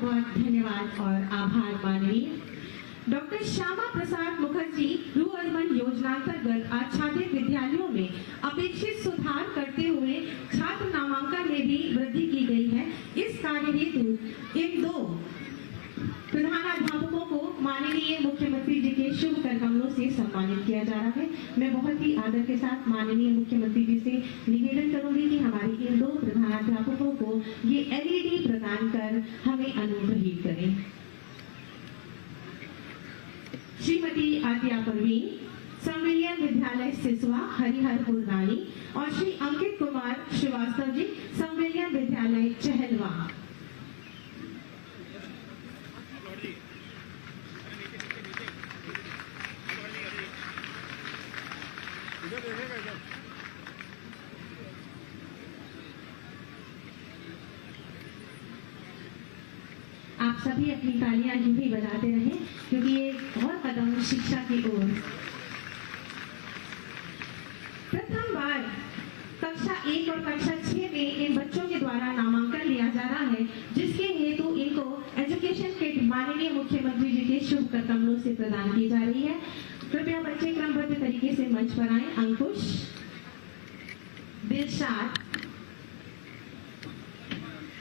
बहुत धन्यवाद और आभार माननीय डॉक्टर श्यामा प्रसाद मुखर्जी रूअर्बन योजनांतर्गत आज छात्र विद्यालयों में अपेक्षित सुधार करते हुए छात्र नामांकन में भी वृद्धि की गई है। इस कार्य हेतु इन दो प्रधानाध्यापकों को माननीय मुख्यमंत्री जी के शुभ करकमलों से सम्मानित किया जा रहा है। मैं बहुत ही आदर के साथ माननीय मुख्यमंत्री जी से निवेदन करूंगी कि हमारी इन दो प्रधानाध्यापकों को ये LED प्रदान कर हमें अनुग्रहित करें। श्रीमती आद्या परवीन, संविलियन विद्यालय सिसवा हरिहरपुर रानी और श्री अंकित कुमार श्रीवास्तव जी, संविलियन विद्यालय चहलवा। आप सभी अपनी तालियां यूं ही बजाते रहें क्योंकि ये और कदम शिक्षा की ओर। प्रथम बार कक्षा 1 और कक्षा 6 में इन बच्चों के द्वारा नामांकन लिया जा रहा है, जिसके हेतु इनको एजुकेशन किट माननीय मुख्यमंत्री जी के शुभ करकमलों से प्रदान की जा रही है। कृपया बच्चे क्रमबद्ध तरीके से मंच पर आए। अंकुश, दिलशाद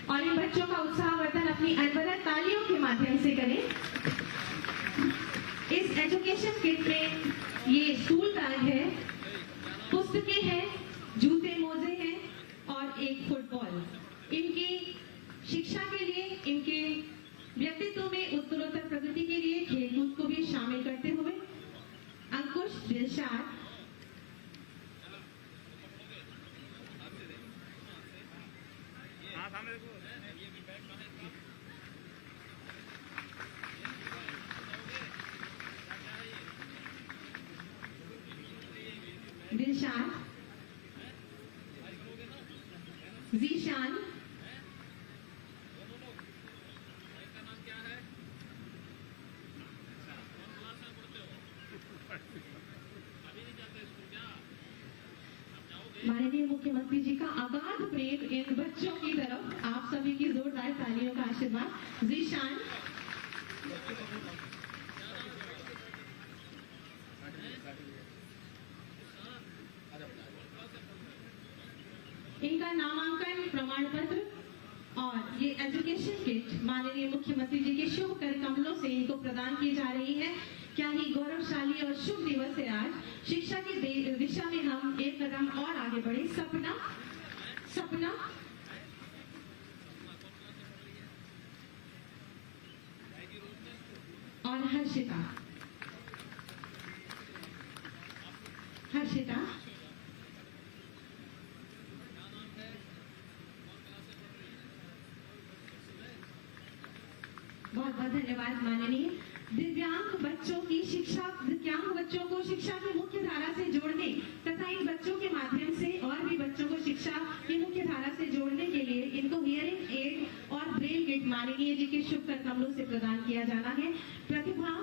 और इन बच्चों का उत्साहवर्धन अपनी अनवरत तालियों के माध्यम से करें। इस एजुकेशन किट में ये स्कूल बैग है, पुस्तकें हैं, जूते मोजे हैं और एक फुटबॉल। इनकी शिक्षा के लिए, इनके व्यक्तित्व में उत्तरोत्तर प्रगति के लिए खेलकूद को भी शामिल करते हुए अंकुश, दिलशाद, दिलशाद, जीशान, माननीय मुख्यमंत्री जी का अगाध प्रेम इन बच्चों की तरफ, आप सभी की जोरदार तालियों का आशीर्वाद। जीशान, इनका नामांकन प्रमाण पत्र और ये एजुकेशन किट माननीय मुख्यमंत्री जी के शुभ करकमलों से इनको प्रदान की जा रही है। क्या ही गौरवशाली और शुभ दिवस है आज। शिक्षा की दिशा में हम एक कदम और आगे बढ़े। सपना, सपना, और हर्षिता, हर्षिता, बहुत बहुत धन्यवाद माननीय। दिव्यांग बच्चों की शिक्षा, दिव्यांग बच्चों को शिक्षा की मुख्य धारा से जोड़ने तथा इन बच्चों के माध्यम से और भी बच्चों को शिक्षा की मुख्य धारा से जोड़ने के लिए इनको हियरिंग एड और ब्रेल किट माननीय जी के शुभ करकमलों से प्रदान किया जाना है। प्रतिभा,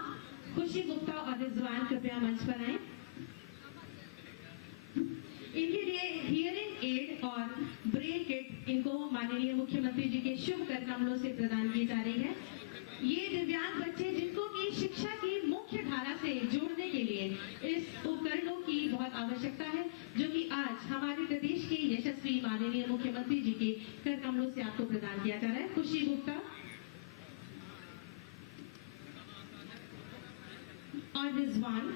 खुशी गुप्ता और रिजवान कृपया मंच पर आए। इनके लिए हियरिंग एड और ब्रेल किट इनको माननीय मुख्यमंत्री जी के शुभ करकमलों से प्रदान की जा रही है। ये दिव्यांग बच्चे जिनको की शिक्षा की मुख्य धारा से जोड़ने के लिए इस उपकरणों की बहुत आवश्यकता है, जो कि आज हमारे प्रदेश के यशस्वी माननीय मुख्यमंत्री जी के करकमलों से आपको प्रदान किया जा रहा है। खुशी गुप्ता और रिजवान,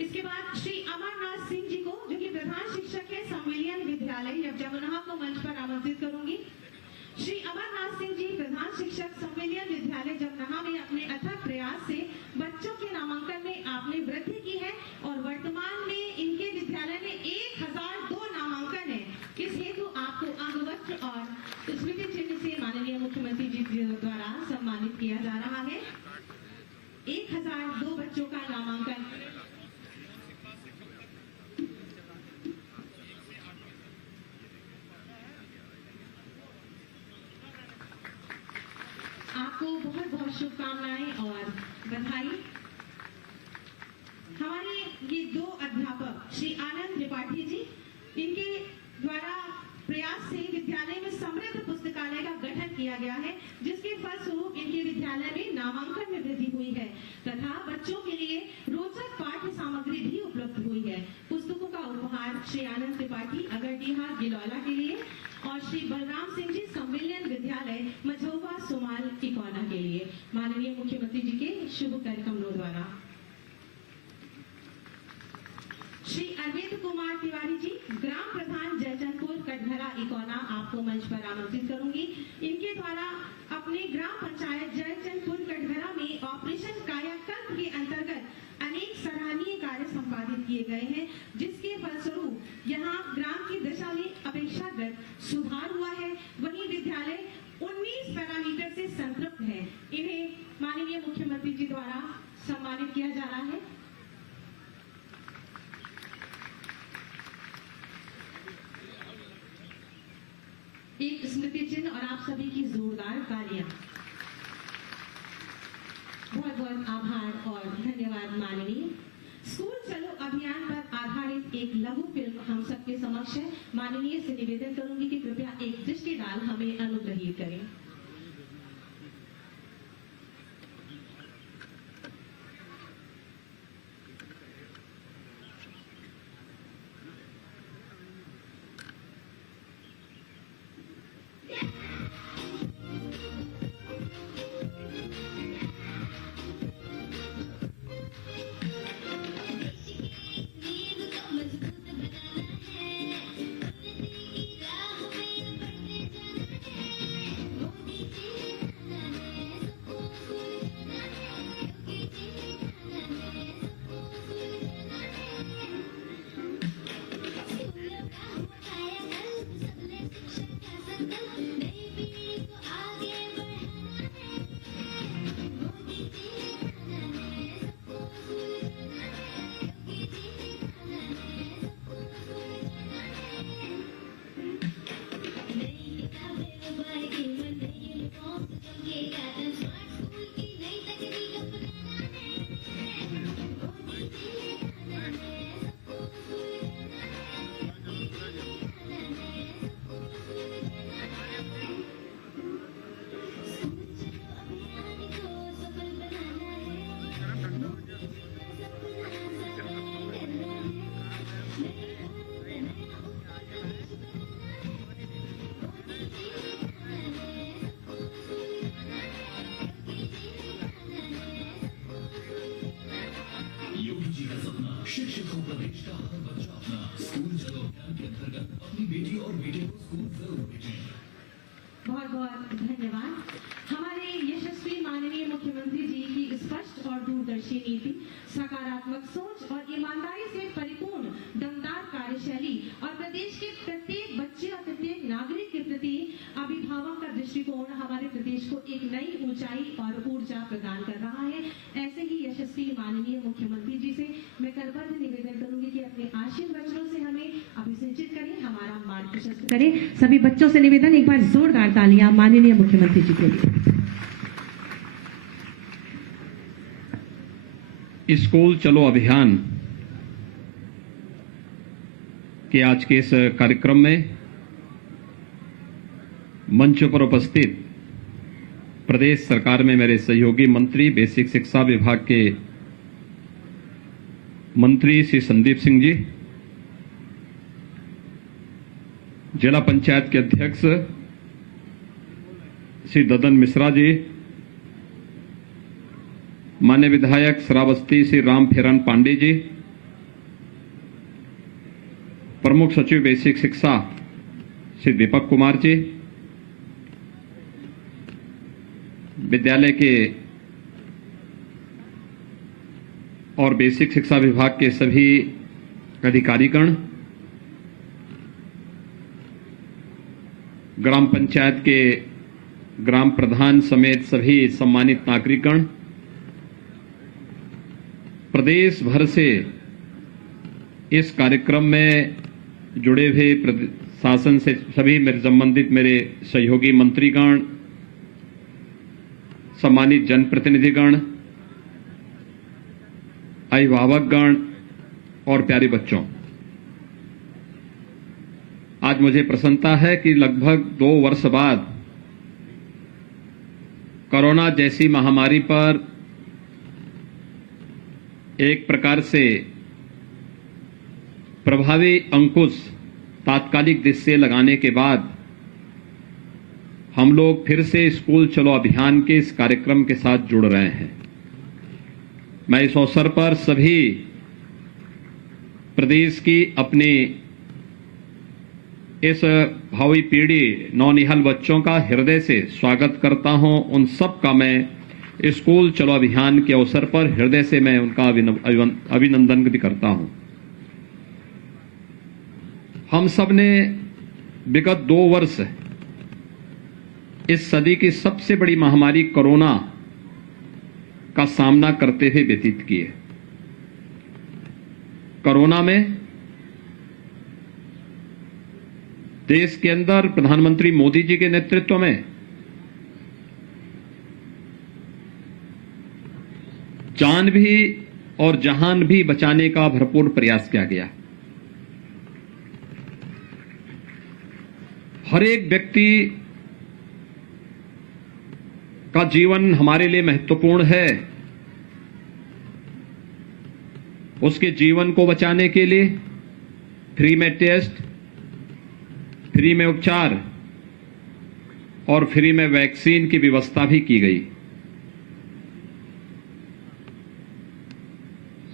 इसके बाद श्री अमरनाथ सिंह जी को, जो कि प्रधान शिक्षक है संविलियन विद्यालय जमुना, को मंच पर आमंत्रित करूंगी। श्री अमरनाथ सिंह जी प्रधान शिक्षक संविलियन विद्यालय जमुना में अपने अथक प्रयास से बच्चों के नामांकन में आपने वृद्धि की है और वर्तमान में इनके विद्यालय में 1002 नामांकन है। इस हेतु आपको अंग वस्त्र और स्मृति चिन्ह से माननीय मुख्यमंत्री जी द्वारा सम्मानित किया जा रहा है। 1002 बच्चों का नामांकन। आपको बहुत बहुत शुभकामनाएं और बधाई। हमारे ये दो अध्यापक श्री आनंद त्रिपाठी जी, इनके द्वारा बाद श्री आनंद त्रिपाठी अगरडीहा गिलौला के लिए और श्री बलराम सिंह जी संविलियन विद्यालय मझौवा सुमाल इकौना के लिए माननीय मुख्यमंत्री जी के शुभ कार्यक्रमों द्वारा। श्री अरविंद कुमार तिवारी जी ग्राम प्रधान जयचंदपुर कटघरा इकौना आपको मंच पर आमंत्रित करूंगी। इनके द्वारा अपने ग्राम पंचायत जयचंदपुर कटघरा में ऑपरेशन कायाकल्प के अंतर्गत अनेक सराहनीय कार्य संपादित किए गए हैं, जिसके फलस्वरूप यहाँ ग्राम की दशा में अपेक्षाकृत सुधार हुआ है। वहीं विद्यालय 19 पैरामीटर से संतृप्त है। इन्हें माननीय मुख्यमंत्री जी द्वारा सम्मानित किया जा रहा है। एक स्मृति चिन्ह और आप सभी की जोरदार तालियां। बहुत बहुत आभार और धन्यवाद माननीय। स्कूल चलो अभियान पर आधारित एक लघु फिल्म हम सबके समक्ष है। माननीय से निवेदन करूंगी कि कृपया एक दृष्टि डाल हमें अनुग्रहित करें। शिक्षक को प्रदेश का हर बच्चा अपना। स्कूल चलो अभियान के अंतर्गत अपनी बेटी और बेटे को स्कूल जरूर भेजें। बहुत बहुत धन्यवाद। हमारे यशस्वी माननीय मुख्यमंत्री जी की स्पष्ट और दूरदर्शी नीति, सकारात्मक सोच और ईमानदारी से परिपूर्ण दमदार कार्यशैली और प्रदेश के प्रत्येक बच्चे और प्रत्येक नागरिक के प्रति अभिभावक का दृष्टिकोण हमारे प्रदेश को एक नई ऊंचाई और ऊर्जा प्रदान कर रहा है। ऐसे ही यशस्वी माननीय मुख्यमंत्री जी से मैं करबद्ध निवेदन करूंगी कि अपने आशीर्वचनों से हमें अभिसिंचित करें, हमारा मार्गदर्शन करें। सभी बच्चों से निवेदन, एक बार जोरदार तालियां माननीय मुख्यमंत्री जी के लिए। स्कूल चलो अभियान के आज के इस कार्यक्रम में मंच पर उपस्थित प्रदेश सरकार में मेरे सहयोगी मंत्री बेसिक शिक्षा विभाग के मंत्री श्री संदीप सिंह जी, जिला पंचायत के अध्यक्ष श्री ददन मिश्रा जी, माननीय विधायक श्रावस्ती श्री राम फेरन पांडे जी, प्रमुख सचिव बेसिक शिक्षा श्री दीपक कुमार जी, विद्यालय के और बेसिक शिक्षा विभाग के सभी अधिकारीगण, ग्राम पंचायत के ग्राम प्रधान समेत सभी सम्मानित नागरिकगण, प्रदेश भर से इस कार्यक्रम में जुड़े हुए शासन से सभी मेरे संबंधित मेरे सहयोगी मंत्रीगण, सम्मानित जनप्रतिनिधिगण, अभिभावकगण और प्यारे बच्चों, आज मुझे प्रसन्नता है कि लगभग 2 वर्ष बाद कोरोना जैसी महामारी पर एक प्रकार से प्रभावी अंकुश तात्कालिक दृष्टि लगाने के बाद हम लोग फिर से स्कूल चलो अभियान के इस कार्यक्रम के साथ जुड़ रहे हैं। मैं इस अवसर पर सभी प्रदेश की अपनी इस भावी पीढ़ी नौनिहाल बच्चों का हृदय से स्वागत करता हूं। उन सब का मैं स्कूल चलो अभियान के अवसर पर हृदय से मैं उनका अभिनंदन भी करता हूं। हम सब ने विगत 2 वर्ष इस सदी की सबसे बड़ी महामारी कोरोना का सामना करते हुए व्यतीत किए। कोरोना में देश के अंदर प्रधानमंत्री मोदी जी के नेतृत्व में जान भी और जहान भी बचाने का भरपूर प्रयास किया गया। हर एक व्यक्ति का जीवन हमारे लिए महत्वपूर्ण है। उसके जीवन को बचाने के लिए फ्री में टेस्ट, फ्री में उपचार और फ्री में वैक्सीन की व्यवस्था भी की गई।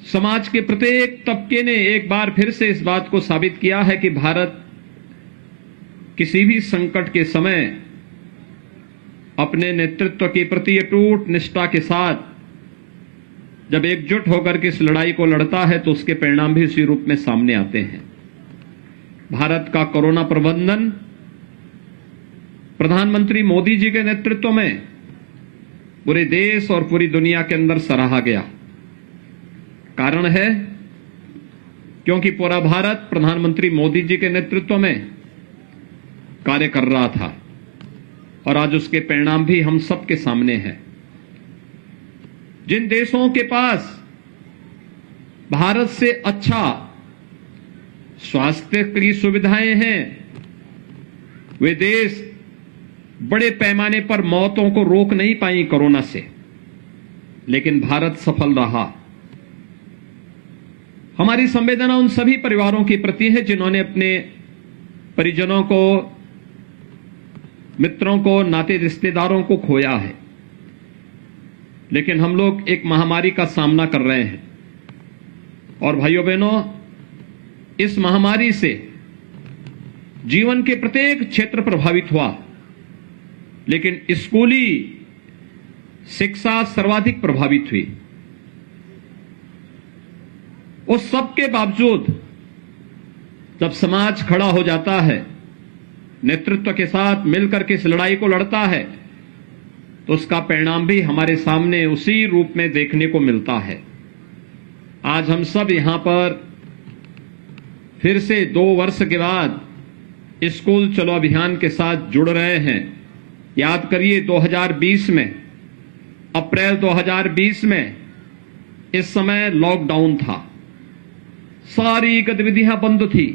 समाज के प्रत्येक तबके ने एक बार फिर से इस बात को साबित किया है कि भारत किसी भी संकट के समय अपने नेतृत्व के प्रति अटूट निष्ठा के साथ जब एकजुट होकर के इस लड़ाई को लड़ता है तो उसके परिणाम भी उसी रूप में सामने आते हैं। भारत का कोरोना प्रबंधन प्रधानमंत्री मोदी जी के नेतृत्व में पूरे देश और पूरी दुनिया के अंदर सराहा गया। कारण है क्योंकि पूरा भारत प्रधानमंत्री मोदी जी के नेतृत्व में कार्य कर रहा था और आज उसके परिणाम भी हम सबके सामने हैं। जिन देशों के पास भारत से अच्छा स्वास्थ्य की सुविधाएं हैं वे देश बड़े पैमाने पर मौतों को रोक नहीं पाई कोरोना से, लेकिन भारत सफल रहा। हमारी संवेदना उन सभी परिवारों के प्रति है जिन्होंने अपने परिजनों को, मित्रों को, नाते रिश्तेदारों को खोया है। लेकिन हम लोग एक महामारी का सामना कर रहे हैं और भाइयों बहनों, इस महामारी से जीवन के प्रत्येक क्षेत्र प्रभावित हुआ, लेकिन स्कूली शिक्षा सर्वाधिक प्रभावित हुई। उस सब के बावजूद जब समाज खड़ा हो जाता है, नेतृत्व के साथ मिलकर के इस लड़ाई को लड़ता है, तो उसका परिणाम भी हमारे सामने उसी रूप में देखने को मिलता है। आज हम सब यहां पर फिर से 2 वर्ष के बाद स्कूल चलो अभियान के साथ जुड़ रहे हैं। याद करिए 2020 में, अप्रैल 2020 में इस समय लॉकडाउन था, सारी गतिविधियां बंद थी,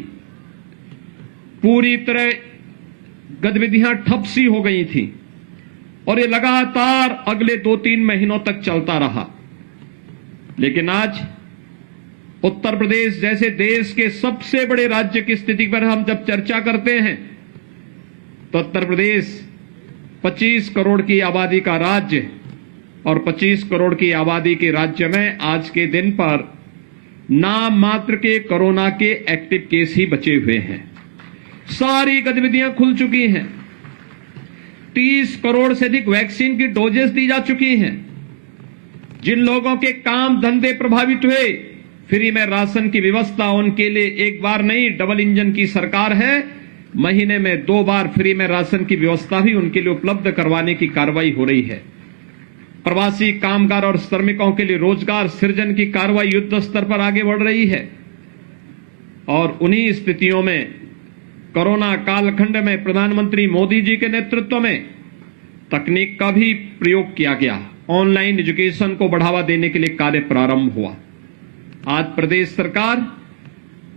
पूरी तरह गतिविधियां ठप सी हो गई थी और ये लगातार अगले 2-3 महीनों तक चलता रहा। लेकिन आज उत्तर प्रदेश जैसे देश के सबसे बड़े राज्य की स्थिति पर हम जब चर्चा करते हैं तो उत्तर प्रदेश 25 करोड़ की आबादी का राज्य और 25 करोड़ की आबादी के राज्य में आज के दिन पर नाम मात्र के कोरोना के एक्टिव केस ही बचे हुए हैं। सारी गतिविधियां खुल चुकी हैं, 30 करोड़ से अधिक वैक्सीन की डोजेस दी जा चुकी हैं। जिन लोगों के काम धंधे प्रभावित हुए, फ्री में राशन की व्यवस्था उनके लिए एक बार नहीं, डबल इंजन की सरकार है, महीने में 2 बार फ्री में राशन की व्यवस्था भी उनके लिए उपलब्ध करवाने की कार्रवाई हो रही है। प्रवासी कामगार और श्रमिकों के लिए रोजगार सृजन की कार्रवाई युद्ध स्तर पर आगे बढ़ रही है। और उन्हीं स्थितियों में कोरोना कालखंड में प्रधानमंत्री मोदी जी के नेतृत्व में तकनीक का भी प्रयोग किया गया। ऑनलाइन एजुकेशन को बढ़ावा देने के लिए कार्य प्रारंभ हुआ। आज प्रदेश सरकार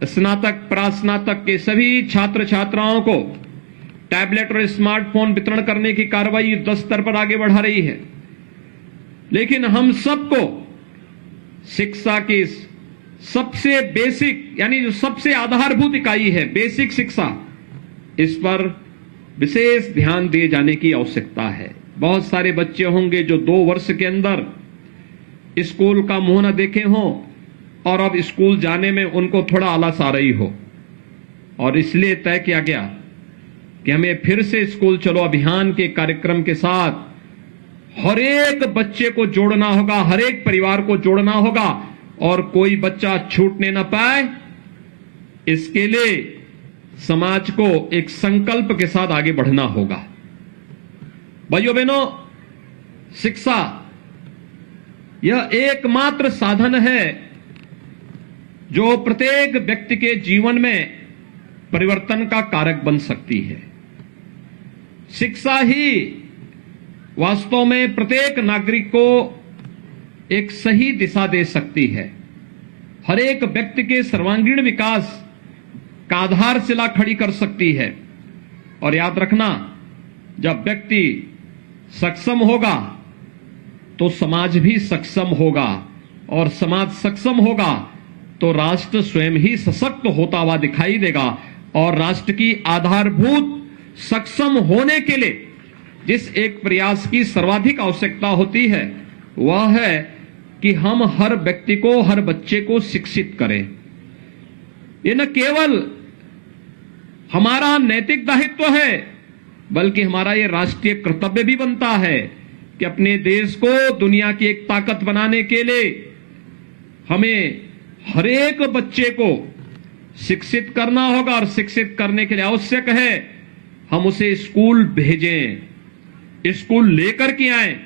स्नातक, प्रास्नातक के सभी छात्र छात्राओं को टैबलेट और स्मार्टफोन वितरण करने की कार्रवाई युद्ध स्तर पर आगे बढ़ा रही है। लेकिन हम सबको शिक्षा की सबसे बेसिक यानी जो सबसे आधारभूत इकाई है बेसिक शिक्षा, इस पर विशेष ध्यान दिए जाने की आवश्यकता है। बहुत सारे बच्चे होंगे जो 2 वर्ष के अंदर स्कूल का मुंह न देखे हों और अब स्कूल जाने में उनको थोड़ा आलस आ रही हो, और इसलिए तय किया गया कि हमें फिर से स्कूल चलो अभियान के कार्यक्रम के साथ हर एक बच्चे को जोड़ना होगा, हर एक परिवार को जोड़ना होगा और कोई बच्चा छूटने न पाए। इसके लिए समाज को एक संकल्प के साथ आगे बढ़ना होगा। भाइयों बहनों, शिक्षा यह एकमात्र साधन है जो प्रत्येक व्यक्ति के जीवन में परिवर्तन का कारक बन सकती है। शिक्षा ही वास्तव में प्रत्येक नागरिक को एक सही दिशा दे सकती है, हर एक व्यक्ति के सर्वांगीण विकास का आधारशिला खड़ी कर सकती है। और याद रखना, जब व्यक्ति सक्षम होगा तो समाज भी सक्षम होगा, और समाज सक्षम होगा तो राष्ट्र स्वयं ही सशक्त होता हुआ दिखाई देगा। और राष्ट्र की आधारभूत सक्षम होने के लिए जिस एक प्रयास की सर्वाधिक आवश्यकता होती है वह है कि हम हर व्यक्ति को, हर बच्चे को शिक्षित करें। ये न केवल हमारा नैतिक दायित्व है बल्कि हमारा ये राष्ट्रीय कर्तव्य भी बनता है कि अपने देश को दुनिया की एक ताकत बनाने के लिए हमें हर एक बच्चे को शिक्षित करना होगा, और शिक्षित करने के लिए आवश्यक है हम उसे स्कूल भेजें, स्कूल लेकर के आए।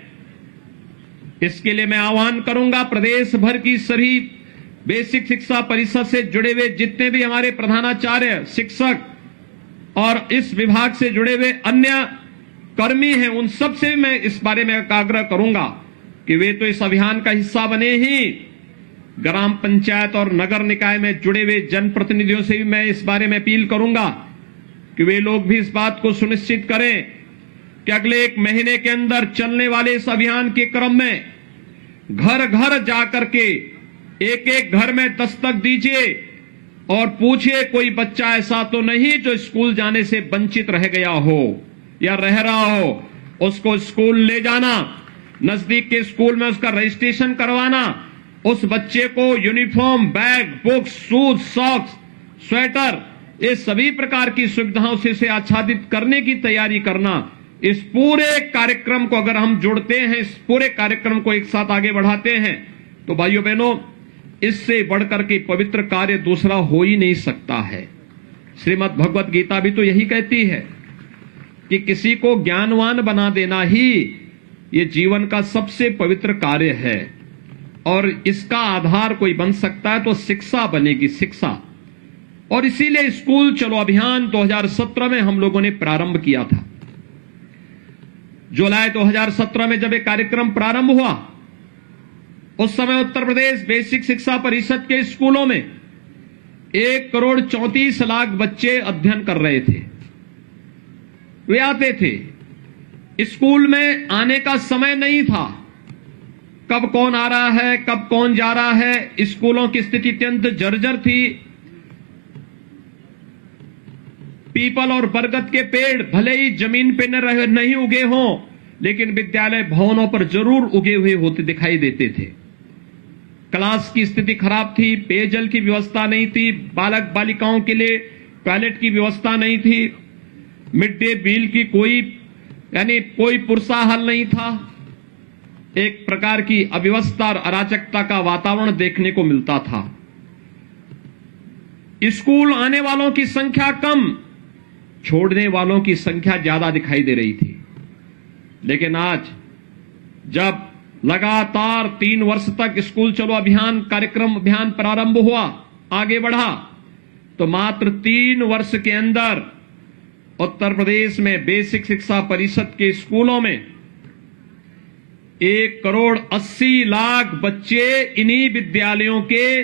इसके लिए मैं आह्वान करूंगा प्रदेश भर की सभी बेसिक शिक्षा परिषद से जुड़े हुए जितने भी हमारे प्रधानाचार्य, शिक्षक और इस विभाग से जुड़े हुए अन्य कर्मी हैं, उन सब से मैं इस बारे में आग्रह करूंगा कि वे तो इस अभियान का हिस्सा बने ही, ग्राम पंचायत और नगर निकाय में जुड़े हुए जनप्रतिनिधियों से भी मैं इस बारे में अपील करूंगा कि वे लोग भी इस बात को सुनिश्चित करें कि अगले 1 महीने के अंदर चलने वाले इस अभियान के क्रम में घर घर जाकर के एक एक घर में दस्तक दीजिए और पूछिए कोई बच्चा ऐसा तो नहीं जो स्कूल जाने से वंचित रह गया हो या रह रहा हो। उसको स्कूल ले जाना, नजदीक के स्कूल में उसका रजिस्ट्रेशन करवाना, उस बच्चे को uniform, bag, books, shoes, socks, sweater, ये सभी प्रकार की सुविधाओं से इसे आच्छादित करने की तैयारी करना। इस पूरे कार्यक्रम को अगर हम जोड़ते हैं, इस पूरे कार्यक्रम को एक साथ आगे बढ़ाते हैं, तो भाइयों बहनों, इससे बढ़कर के पवित्र कार्य दूसरा हो ही नहीं सकता है। श्रीमद् भगवत गीता भी तो यही कहती है कि किसी को ज्ञानवान बना देना ही ये जीवन का सबसे पवित्र कार्य है, और इसका आधार कोई बन सकता है तो शिक्षा बनेगी, शिक्षा। और इसीलिए स्कूल चलो अभियान 2017 में हम लोगों ने प्रारंभ किया था। जुलाई 2017 में जब एक कार्यक्रम प्रारंभ हुआ, उस समय उत्तर प्रदेश बेसिक शिक्षा परिषद के स्कूलों में 1,34,00,000 बच्चे अध्ययन कर रहे थे। वे आते थे, स्कूल में आने का समय नहीं था, कब कौन आ रहा है, कब कौन जा रहा है। स्कूलों की स्थिति अत्यंत जर्जर थी। पीपल और बरगद के पेड़ भले ही जमीन पे नहीं उगे हों, लेकिन विद्यालय भवनों पर जरूर उगे हुए होते दिखाई देते थे। क्लास की स्थिति खराब थी, पेयजल की व्यवस्था नहीं थी, बालक बालिकाओं के लिए टॉयलेट की व्यवस्था नहीं थी, मिड डे मील की कोई पुरसा हल नहीं था। एक प्रकार की अव्यवस्था और अराजकता का वातावरण देखने को मिलता था। स्कूल आने वालों की संख्या कम, छोड़ने वालों की संख्या ज्यादा दिखाई दे रही थी। लेकिन आज जब लगातार 3 वर्ष तक स्कूल चलो अभियान प्रारंभ हुआ, आगे बढ़ा, तो मात्र 3 वर्ष के अंदर उत्तर प्रदेश में बेसिक शिक्षा परिषद के स्कूलों में 1,80,00,000 बच्चे इन्हीं विद्यालयों के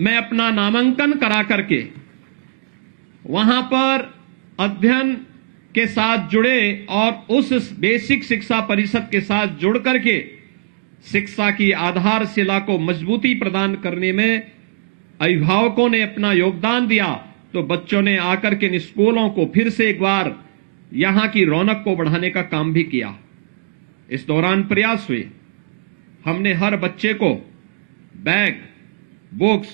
में अपना नामांकन करा करके वहां पर अध्ययन के साथ जुड़े और उस बेसिक शिक्षा परिषद के साथ जुड़ करके शिक्षा की आधारशिला को मजबूती प्रदान करने में अभिभावकों ने अपना योगदान दिया, तो बच्चों ने आकर के इन स्कूलों को फिर से एक बार यहां की रौनक को बढ़ाने का काम भी किया। इस दौरान प्रयास हुए, हमने हर बच्चे को बैग, बुक्स,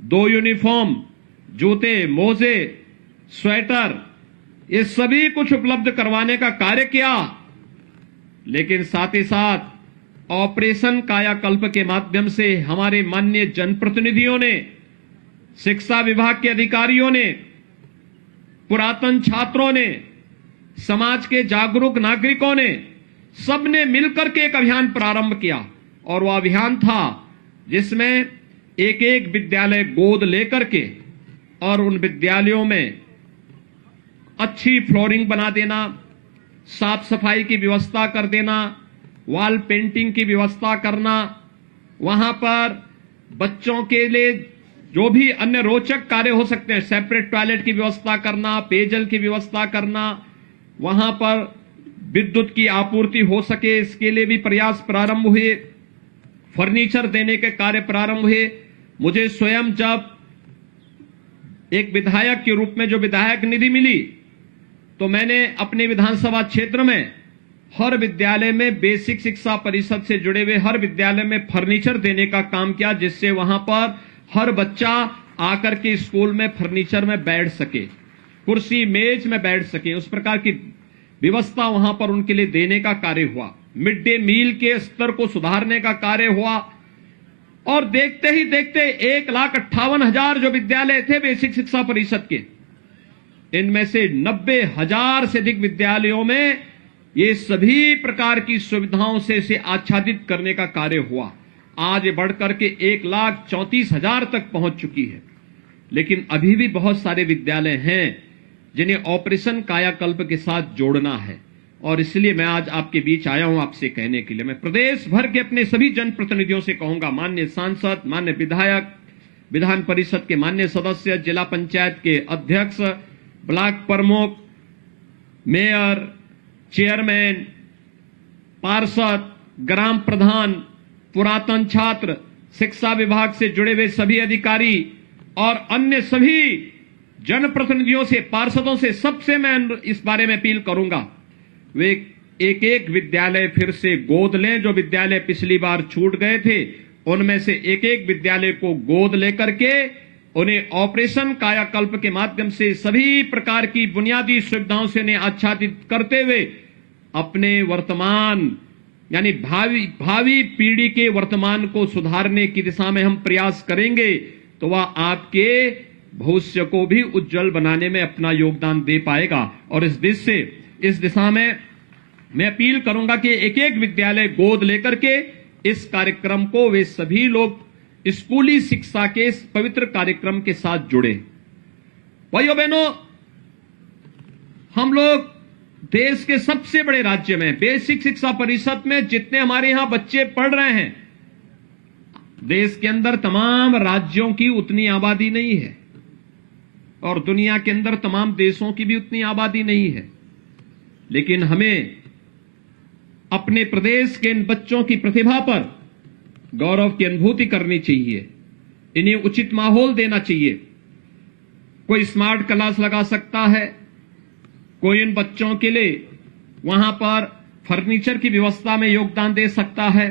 2 यूनिफॉर्म, जूते, मोजे, स्वेटर, ये सभी कुछ उपलब्ध करवाने का कार्य किया। लेकिन साथ ही साथ ऑपरेशन कायाकल्प के माध्यम से हमारे माननीय जनप्रतिनिधियों ने, शिक्षा विभाग के अधिकारियों ने, पुरातन छात्रों ने, समाज के जागरूक नागरिकों ने, सबने मिलकर के एक अभियान प्रारंभ किया। और वह अभियान था जिसमें एक एक विद्यालय गोद लेकर के और उन विद्यालयों में अच्छी फ्लोरिंग बना देना, साफ सफाई की व्यवस्था कर देना, वॉल पेंटिंग की व्यवस्था करना, वहां पर बच्चों के लिए जो भी अन्य रोचक कार्य हो सकते हैं, सेपरेट टॉयलेट की व्यवस्था करना, पेयजल की व्यवस्था करना, वहां पर विद्युत की आपूर्ति हो सके, इसके लिए भी प्रयास प्रारंभ हुए। फर्नीचर देने के कार्य प्रारंभ हुए। मुझे स्वयं जब एक विधायक के रूप में जो विधायक निधि मिली, तो मैंने अपने विधानसभा क्षेत्र में हर विद्यालय में बेसिक शिक्षा परिषद से जुड़े हुए हर विद्यालय में फर्नीचर देने का काम किया, जिससे वहां पर हर बच्चा आकर के स्कूल में फर्नीचर में बैठ सके, कुर्सी मेज में बैठ सके, उस प्रकार की व्यवस्था वहां पर उनके लिए देने का कार्य हुआ। मिड डे मील के स्तर को सुधारने का कार्य हुआ। और देखते ही देखते 1,58,000 जो विद्यालय थे बेसिक शिक्षा परिषद के, इनमें से 90,000 से अधिक विद्यालयों में ये सभी प्रकार की सुविधाओं से इसे आच्छादित करने का कार्य हुआ। आज ये बढ़कर के 1,34,000 तक पहुंच चुकी है। लेकिन अभी भी बहुत सारे विद्यालय हैं जिन्हें ऑपरेशन कायाकल्प के साथ जोड़ना है, और इसलिए मैं आज आपके बीच आया हूं आपसे कहने के लिए। मैं प्रदेश भर के अपने सभी जनप्रतिनिधियों से कहूंगा, माननीय सांसद, माननीय विधायक, विधान परिषद के माननीय सदस्य, जिला पंचायत के अध्यक्ष, ब्लॉक प्रमुख, मेयर, चेयरमैन, पार्षद, ग्राम प्रधान, पुरातन छात्र, शिक्षा विभाग से जुड़े हुए सभी अधिकारी और अन्य सभी जनप्रतिनिधियों से, पार्षदों से, सबसे मैं इस बारे में अपील करूंगा, वे एक एक विद्यालय फिर से गोद लें। जो विद्यालय पिछली बार छूट गए थे, उनमें से एक एक विद्यालय को गोद लेकर के उन्हें ऑपरेशन कायाकल्प के माध्यम से सभी प्रकार की बुनियादी सुविधाओं से उन्हें आच्छादित करते हुए अपने वर्तमान यानी भावी पीढ़ी के वर्तमान को सुधारने की दिशा में हम प्रयास करेंगे, तो वह आपके भविष्य को भी उज्जवल बनाने में अपना योगदान दे पाएगा। और इस दिशा में मैं अपील करूंगा कि एक एक विद्यालय गोद लेकर के इस कार्यक्रम को वे सभी लोग स्कूली शिक्षा के इस पवित्र कार्यक्रम के साथ जुड़े। भाइयों बहनों, हम लोग देश के सबसे बड़े राज्य में बेसिक शिक्षा परिषद में जितने हमारे यहां बच्चे पढ़ रहे हैं, देश के अंदर तमाम राज्यों की उतनी आबादी नहीं है और दुनिया के अंदर तमाम देशों की भी उतनी आबादी नहीं है। लेकिन हमें अपने प्रदेश के इन बच्चों की प्रतिभा पर गौरव की अनुभूति करनी चाहिए, इन्हें उचित माहौल देना चाहिए। कोई स्मार्ट क्लास लगा सकता है, कोई इन बच्चों के लिए वहां पर फर्नीचर की व्यवस्था में योगदान दे सकता है,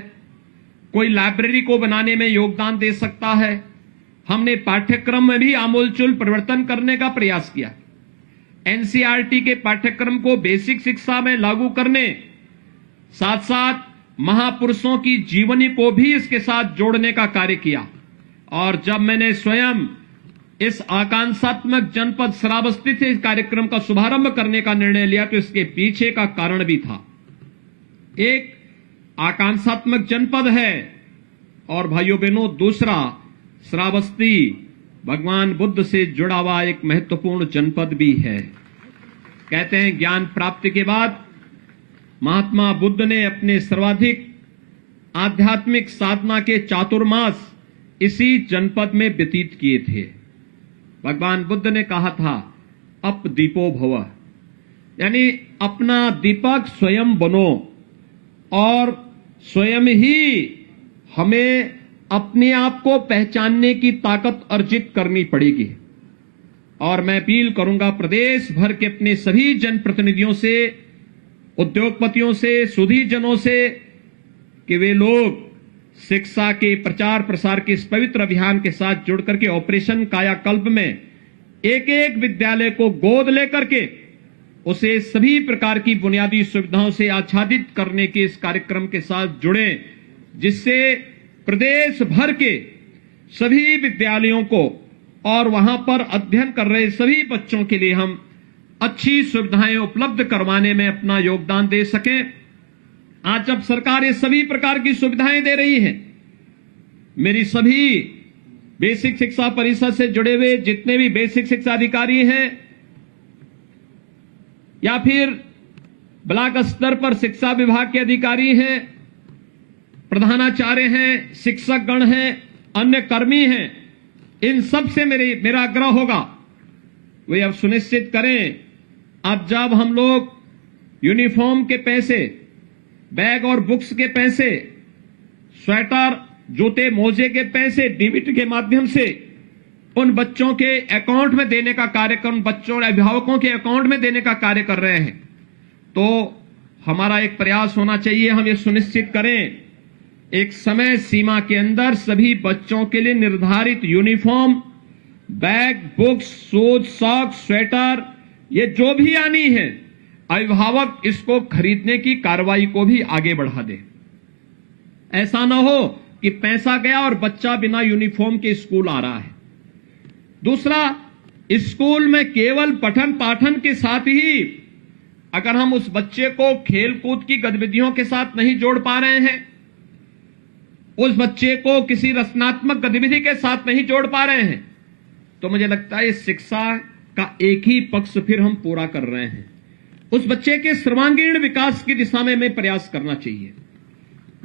कोई लाइब्रेरी को बनाने में योगदान दे सकता है। हमने पाठ्यक्रम में भी आमूलचूल परिवर्तन करने का प्रयास किया। एनसीईआरटी के पाठ्यक्रम को बेसिक शिक्षा में लागू करने, साथ साथ महापुरुषों की जीवनी को भी इसके साथ जोड़ने का कार्य किया। और जब मैंने स्वयं इस आकांक्षात्मक जनपद श्रावस्ती से इस कार्यक्रम का शुभारंभ करने का निर्णय लिया, तो इसके पीछे का कारण भी था। एक आकांक्षात्मक जनपद है और भाइयों बहनों, दूसरा श्रावस्ती भगवान बुद्ध से जुड़ा हुआ एक महत्वपूर्ण जनपद भी है। कहते हैं ज्ञान प्राप्ति के बाद महात्मा बुद्ध ने अपने सर्वाधिक आध्यात्मिक साधना के चातुर्मास इसी जनपद में व्यतीत किए थे। भगवान बुद्ध ने कहा था, अप दीपो भव, यानी अपना दीपक स्वयं बनो और स्वयं ही हमें अपने आप को पहचानने की ताकत अर्जित करनी पड़ेगी। और मैं अपील करूंगा प्रदेश भर के अपने सभी जनप्रतिनिधियों से, उद्योगपतियों से, सुधीजनों से कि वे लोग शिक्षा के प्रचार प्रसार के इस पवित्र अभियान के साथ जुड़ करके ऑपरेशन कायाकल्प में एक एक विद्यालय को गोद लेकर के उसे सभी प्रकार की बुनियादी सुविधाओं से आच्छादित करने के इस कार्यक्रम के साथ जुड़े, जिससे प्रदेश भर के सभी विद्यालयों को और वहां पर अध्ययन कर रहे सभी बच्चों के लिए हम अच्छी सुविधाएं उपलब्ध करवाने में अपना योगदान दे सकें। आज जब सरकार ये सभी प्रकार की सुविधाएं दे रही है, मेरी सभी बेसिक शिक्षा परिषद से जुड़े हुए जितने भी बेसिक शिक्षा अधिकारी हैं या फिर ब्लॉक स्तर पर शिक्षा विभाग के अधिकारी हैं, प्रधानाचार्य हैं, शिक्षक गण हैं, अन्य कर्मी हैं, इन सब से मेरा आग्रह होगा वे अब सुनिश्चित करें, अब जब हम लोग यूनिफॉर्म के पैसे, बैग और बुक्स के पैसे, स्वेटर, जूते, मोजे के पैसे डीबीटी के माध्यम से उन बच्चों के अकाउंट में देने का कार्यक्रम, बच्चों और अभिभावकों के अकाउंट में देने का कार्य कर रहे हैं, तो हमारा एक प्रयास होना चाहिए, हम ये सुनिश्चित करें एक समय सीमा के अंदर सभी बच्चों के लिए निर्धारित uniform, bag, books, shoes, socks, sweater, ये जो भी आनी है, अभिभावक इसको खरीदने की कार्रवाई को भी आगे बढ़ा दे। ऐसा ना हो कि पैसा गया और बच्चा बिना यूनिफॉर्म के स्कूल आ रहा है। दूसरा, स्कूल में केवल पठन पाठन के साथ ही अगर हम उस बच्चे को खेल कूद की गतिविधियों के साथ नहीं जोड़ पा रहे हैं, उस बच्चे को किसी रचनात्मक गतिविधि के साथ नहीं जोड़ पा रहे हैं, तो मुझे लगता है इस शिक्षा का एक ही पक्ष फिर हम पूरा कर रहे हैं। उस बच्चे के सर्वांगीण विकास की दिशा में हमें प्रयास करना चाहिए।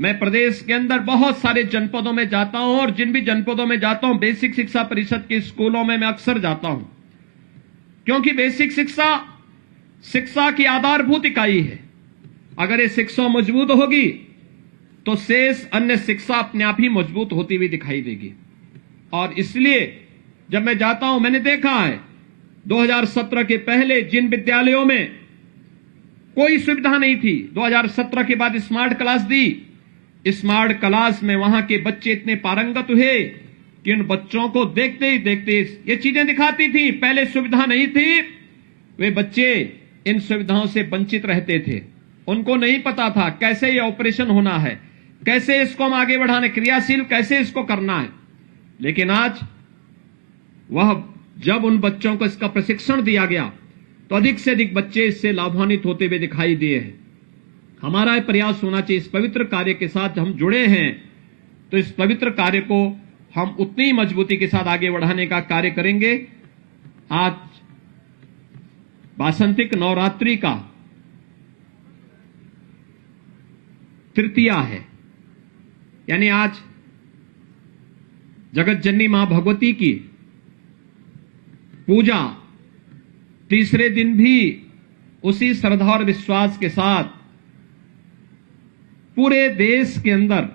मैं प्रदेश के अंदर बहुत सारे जनपदों में जाता हूं और जिन भी जनपदों में जाता हूं बेसिक शिक्षा परिषद के स्कूलों में मैं अक्सर जाता हूं, क्योंकि बेसिक शिक्षा की आधारभूत इकाई है। अगर ये शिक्षा मजबूत होगी तो शेष अन्य शिक्षा अपने आप ही मजबूत होती हुई दिखाई देगी। और इसलिए जब मैं जाता हूं, मैंने देखा है 2017 के पहले जिन विद्यालयों में कोई सुविधा नहीं थी, 2017 के बाद स्मार्ट क्लास दी, स्मार्ट क्लास में वहां के बच्चे इतने पारंगत हुए कि उन बच्चों को देखते ही देखते ये चीजें दिखाती थी। पहले सुविधा नहीं थी, वे बच्चे इन सुविधाओं से वंचित रहते थे, उनको नहीं पता था कैसे ये ऑपरेशन होना है, कैसे इसको हम आगे बढ़ाने, क्रियाशील कैसे इसको करना है। लेकिन आज वह जब उन बच्चों को इसका प्रशिक्षण दिया गया तो अधिक से अधिक बच्चे इससे लाभान्वित होते हुए दिखाई दिए हैं। हमारा यह प्रयास होना चाहिए, इस पवित्र कार्य के साथ हम जुड़े हैं तो इस पवित्र कार्य को हम उतनी मजबूती के साथ आगे बढ़ाने का कार्य करेंगे। आज वासंतिक नवरात्रि का तृतीया है, यानी आज जगत जननी मां भगवती की पूजा तीसरे दिन भी उसी श्रद्धा और विश्वास के साथ पूरे देश के अंदर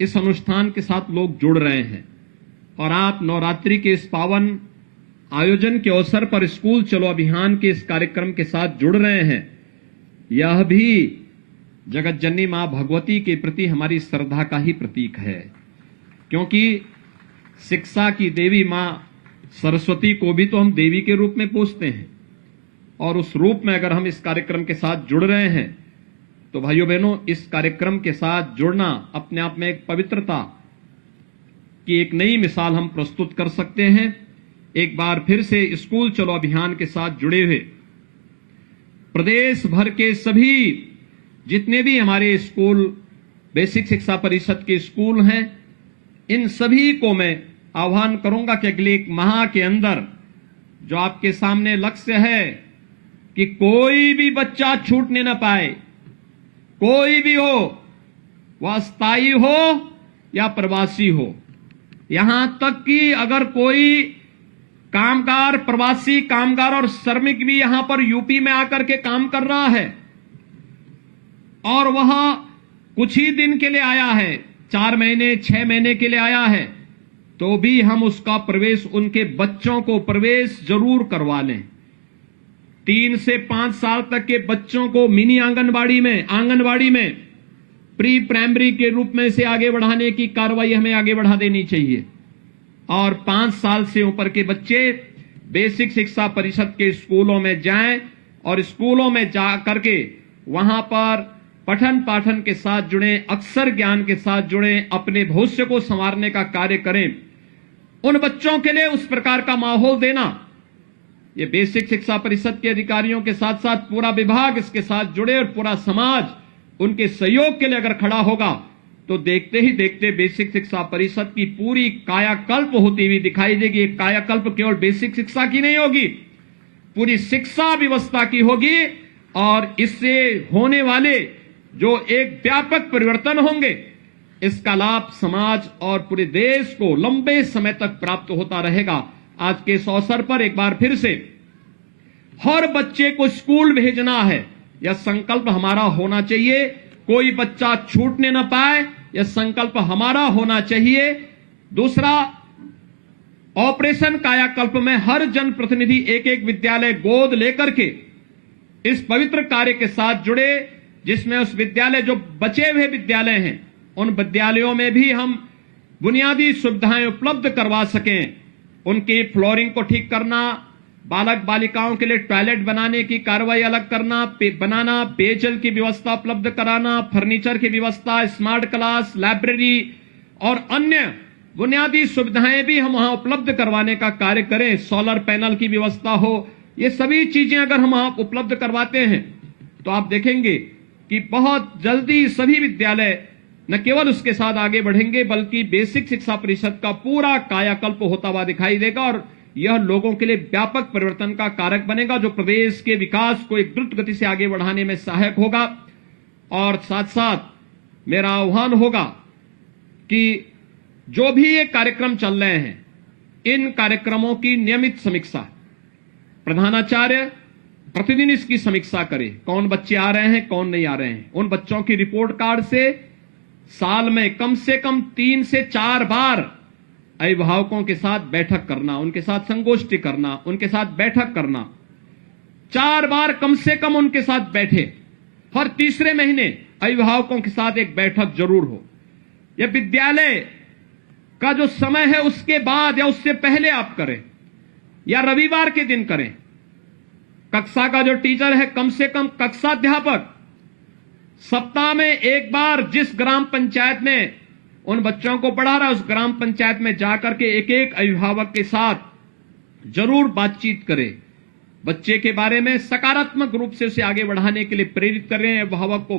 इस अनुष्ठान के साथ लोग जुड़ रहे हैं। और आप नवरात्रि के इस पावन आयोजन के अवसर पर स्कूल चलो अभियान के इस कार्यक्रम के साथ जुड़ रहे हैं। यह भी जगत जननी मां भगवती के प्रति हमारी श्रद्धा का ही प्रतीक है, क्योंकि शिक्षा की देवी मां सरस्वती को भी तो हम देवी के रूप में पूजते हैं, और उस रूप में अगर हम इस कार्यक्रम के साथ जुड़ रहे हैं तो भाइयों बहनों, इस कार्यक्रम के साथ जुड़ना अपने आप में एक पवित्रता की एक नई मिसाल हम प्रस्तुत कर सकते हैं। एक बार फिर से स्कूल चलो अभियान के साथ जुड़े हुए प्रदेश भर के सभी जितने भी हमारे स्कूल, बेसिक शिक्षा परिषद के स्कूल हैं, इन सभी को मैं आह्वान करूंगा कि अगले एक माह के अंदर जो आपके सामने लक्ष्य है कि कोई भी बच्चा छूटने न पाए, कोई भी हो, वह स्थायी हो या प्रवासी हो, यहां तक कि अगर कोई कामगार, प्रवासी कामगार और श्रमिक भी यहां पर यूपी में आकर के काम कर रहा है और वह कुछ ही दिन के लिए आया है, 4 महीने 6 महीने के लिए आया है, तो भी हम उसका प्रवेश, उनके बच्चों को प्रवेश जरूर करवा लें। 3 से 5 साल तक के बच्चों को मिनी आंगनवाड़ी में प्री प्राइमरी के रूप में से आगे बढ़ाने की कार्रवाई हमें आगे बढ़ा देनी चाहिए। और 5 साल से ऊपर के बच्चे बेसिक शिक्षा परिषद के स्कूलों में जाएं और स्कूलों में जा करके वहां पर पठन पाठन के साथ जुड़े, अक्षर ज्ञान के साथ जुड़े, अपने भविष्य को संवारने का कार्य करें। उन बच्चों के लिए उस प्रकार का माहौल देना, ये बेसिक शिक्षा परिषद के अधिकारियों के साथ साथ पूरा विभाग इसके साथ जुड़े और पूरा समाज उनके सहयोग के लिए अगर खड़ा होगा तो देखते ही देखते बेसिक शिक्षा परिषद की पूरी कायाकल्प होती हुई दिखाई देगी। एक कायाकल्प केवल बेसिक शिक्षा की नहीं होगी, पूरी शिक्षा व्यवस्था की होगी। और इससे होने वाले जो एक व्यापक परिवर्तन होंगे, इसका लाभ समाज और पूरे देश को लंबे समय तक प्राप्त होता रहेगा। आज के इस अवसर पर एक बार फिर से हर बच्चे को स्कूल भेजना है, यह संकल्प हमारा होना चाहिए। कोई बच्चा छूटने न पाए, यह संकल्प हमारा होना चाहिए। दूसरा, ऑपरेशन कायाकल्प में हर जनप्रतिनिधि एक एक विद्यालय गोद लेकर के इस पवित्र कार्य के साथ जुड़े, जिसमें उस विद्यालय, जो बचे हुए विद्यालय हैं, उन विद्यालयों में भी हम बुनियादी सुविधाएं उपलब्ध करवा सकें। उनकी फ्लोरिंग को ठीक करना, बालक बालिकाओं के लिए टॉयलेट बनाने की कार्रवाई अलग बनाना, पेयजल की व्यवस्था उपलब्ध कराना, फर्नीचर की व्यवस्था, स्मार्ट क्लास, लाइब्रेरी और अन्य बुनियादी सुविधाएं भी हम वहां उपलब्ध करवाने का कार्य करें। सोलर पैनल की व्यवस्था हो, ये सभी चीजें अगर हम वहां उपलब्ध करवाते हैं तो आप देखेंगे कि बहुत जल्दी सभी विद्यालय न केवल उसके साथ आगे बढ़ेंगे बल्कि बेसिक शिक्षा परिषद का पूरा कायाकल्प होता हुआ दिखाई देगा। और यह लोगों के लिए व्यापक परिवर्तन का कारक बनेगा, जो प्रदेश के विकास को एक द्रुत गति से आगे बढ़ाने में सहायक होगा। और साथ साथ मेरा आह्वान होगा कि जो भी ये कार्यक्रम चल रहे हैं, इन कार्यक्रमों की नियमित समीक्षा, प्रधानाचार्य प्रतिदिन इसकी समीक्षा करे, कौन बच्चे आ रहे हैं, कौन नहीं आ रहे हैं। उन बच्चों की रिपोर्ट कार्ड से साल में कम से कम 3 से 4 बार अभिभावकों के साथ बैठक करना, उनके साथ संगोष्ठी करना, उनके साथ बैठक करना, 4 बार कम से कम उनके साथ बैठे। हर तीसरे महीने अभिभावकों के साथ एक बैठक जरूर हो। यह विद्यालय का जो समय है उसके बाद या उससे पहले आप करें, या रविवार के दिन करें। कक्षा का जो टीचर है, कम से कम कक्षाध्यापक सप्ताह में एक बार जिस ग्राम पंचायत में उन बच्चों को पढ़ा रहा है, उस ग्राम पंचायत में जाकर के एक एक अभिभावक के साथ जरूर बातचीत करें। बच्चे के बारे में सकारात्मक रूप से उसे आगे बढ़ाने के लिए प्रेरित करें, अभिभावक को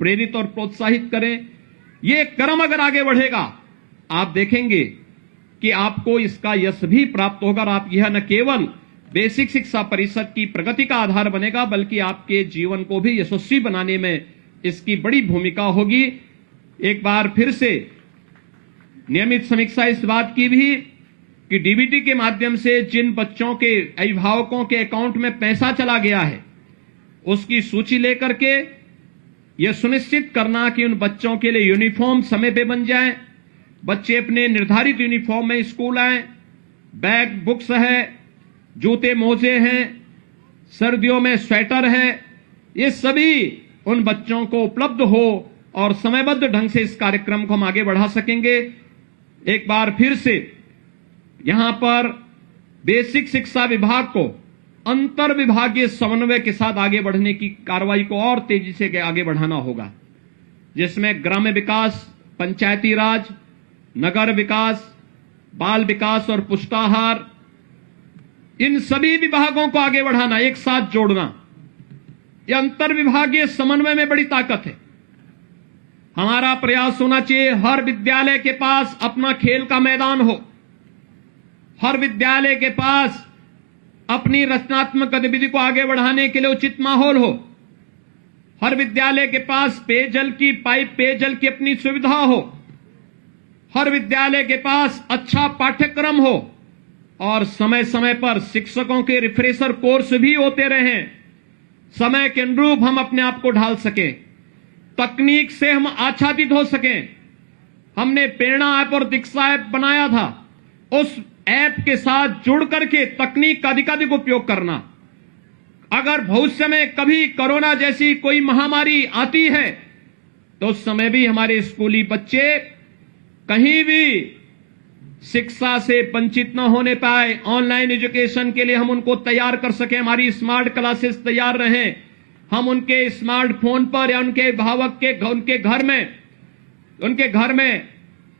प्रेरित और प्रोत्साहित करें। ये क्रम अगर आगे बढ़ेगा, आप देखेंगे कि आपको इसका यश भी प्राप्त होगा और आप यह न केवल बेसिक शिक्षा परिषद की प्रगति का आधार बनेगा बल्कि आपके जीवन को भी यशस्वी बनाने में इसकी बड़ी भूमिका होगी। एक बार फिर से नियमित समीक्षा इस बात की भी कि डीबीटी के माध्यम से जिन बच्चों के अभिभावकों के अकाउंट में पैसा चला गया है, उसकी सूची लेकर के यह सुनिश्चित करना कि उन बच्चों के लिए यूनिफॉर्म समय पे बन जाए, बच्चे अपने निर्धारित यूनिफॉर्म में स्कूल आए, बैग बुक्स है, जूते मोजे हैं, सर्दियों में स्वेटर है, ये सभी उन बच्चों को उपलब्ध हो और समयबद्ध ढंग से इस कार्यक्रम को हम आगे बढ़ा सकेंगे। एक बार फिर से यहां पर बेसिक शिक्षा विभाग को अंतर विभागीय समन्वय के साथ आगे बढ़ने की कार्रवाई को और तेजी से आगे बढ़ाना होगा, जिसमें ग्राम्य विकास, पंचायती राज, नगर विकास, बाल विकास और पुष्टाहार, इन सभी विभागों को आगे बढ़ाना, एक साथ जोड़ना। यह अंतर विभागीय समन्वय में बड़ी ताकत है। हमारा प्रयास होना चाहिए हर विद्यालय के पास अपना खेल का मैदान हो, हर विद्यालय के पास अपनी रचनात्मक गतिविधि को आगे बढ़ाने के लिए उचित माहौल हो, हर विद्यालय के पास पेयजल की अपनी सुविधा हो, हर विद्यालय के पास अच्छा पाठ्यक्रम हो और समय समय पर शिक्षकों के रिफ्रेशर कोर्स भी होते रहें, समय के अनुरूप हम अपने आप को ढाल सके। तकनीक से हम आच्छादित हो सकें। हमने प्रेरणा ऐप और दीक्षा ऐप बनाया था। उस ऐप के साथ जुड़ करके तकनीक का अधिकाधिक उपयोग करना। अगर भविष्य में कभी कोरोना जैसी कोई महामारी आती है तो उस समय भी हमारे स्कूली बच्चे कहीं भी शिक्षा से वंचित न होने पाए, ऑनलाइन एजुकेशन के लिए हम उनको तैयार कर सकें। हमारी स्मार्ट क्लासेस तैयार रहें। हम उनके स्मार्टफोन पर या उनके अभिभावक के उनके घर में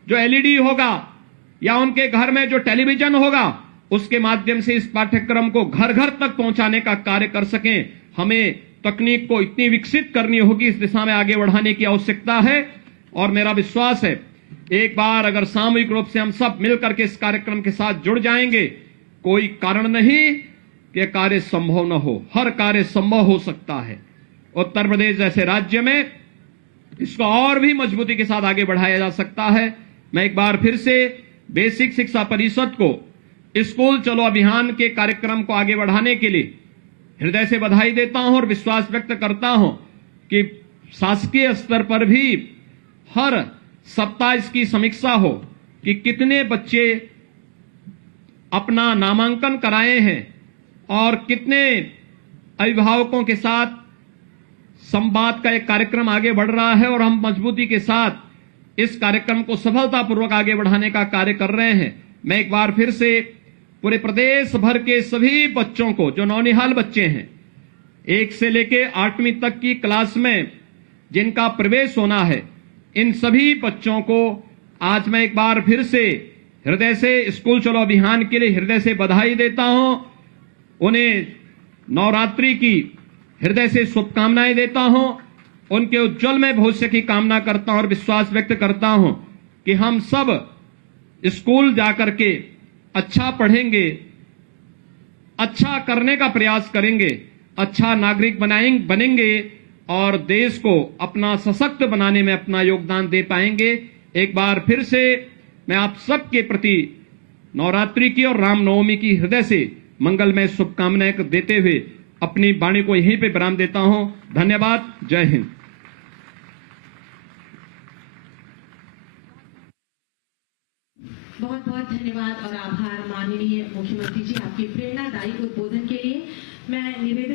जो एलईडी होगा या उनके घर में जो टेलीविजन होगा उसके माध्यम से इस पाठ्यक्रम को घर घर तक पहुंचाने का कार्य कर सकें। हमें तकनीक को इतनी विकसित करनी होगी, इस दिशा में आगे बढ़ाने की आवश्यकता है। और मेरा विश्वास है एक बार अगर सामूहिक रूप से हम सब मिलकर के इस कार्यक्रम के साथ जुड़ जाएंगे, कोई कारण नहीं कि कार्य संभव न हो। हर कार्य संभव हो सकता है। उत्तर प्रदेश जैसे राज्य में इसको और भी मजबूती के साथ आगे बढ़ाया जा सकता है। मैं एक बार फिर से बेसिक शिक्षा परिषद को स्कूल चलो अभियान के कार्यक्रम को आगे बढ़ाने के लिए हृदय से बधाई देता हूं और विश्वास व्यक्त करता हूं कि शासकीय स्तर पर भी हर सप्ताह इसकी समीक्षा हो कि कितने बच्चे अपना नामांकन कराए हैं और कितने अभिभावकों के साथ संवाद का एक कार्यक्रम आगे बढ़ रहा है और हम मजबूती के साथ इस कार्यक्रम को सफलतापूर्वक आगे बढ़ाने का कार्य कर रहे हैं। मैं एक बार फिर से पूरे प्रदेश भर के सभी बच्चों को, जो नौनिहाल बच्चे हैं 1 से लेके 8वीं तक की क्लास में जिनका प्रवेश होना है, इन सभी बच्चों को आज मैं एक बार फिर से हृदय से स्कूल चलो अभियान के लिए हृदय से बधाई देता हूं। उन्हें नवरात्रि की हृदय से शुभकामनाएं देता हूं। उनके उज्जवल में भविष्य की कामना करता हूं और विश्वास व्यक्त करता हूं कि हम सब स्कूल जाकर के अच्छा पढ़ेंगे, अच्छा करने का प्रयास करेंगे, अच्छा नागरिक बनेंगे और देश को अपना सशक्त बनाने में अपना योगदान दे पाएंगे। एक बार फिर से मैं आप सबके प्रति नवरात्रि की और रामनवमी की हृदय से मंगलमय शुभकामनाएं देते हुए अपनी वाणी को यहीं पे विराम देता हूं। धन्यवाद। जय हिंद। बहुत बहुत धन्यवाद और आभार माननीय मुख्यमंत्री जी आपके प्रेरणादायी उद्बोधन के लिए। मैं निवेदन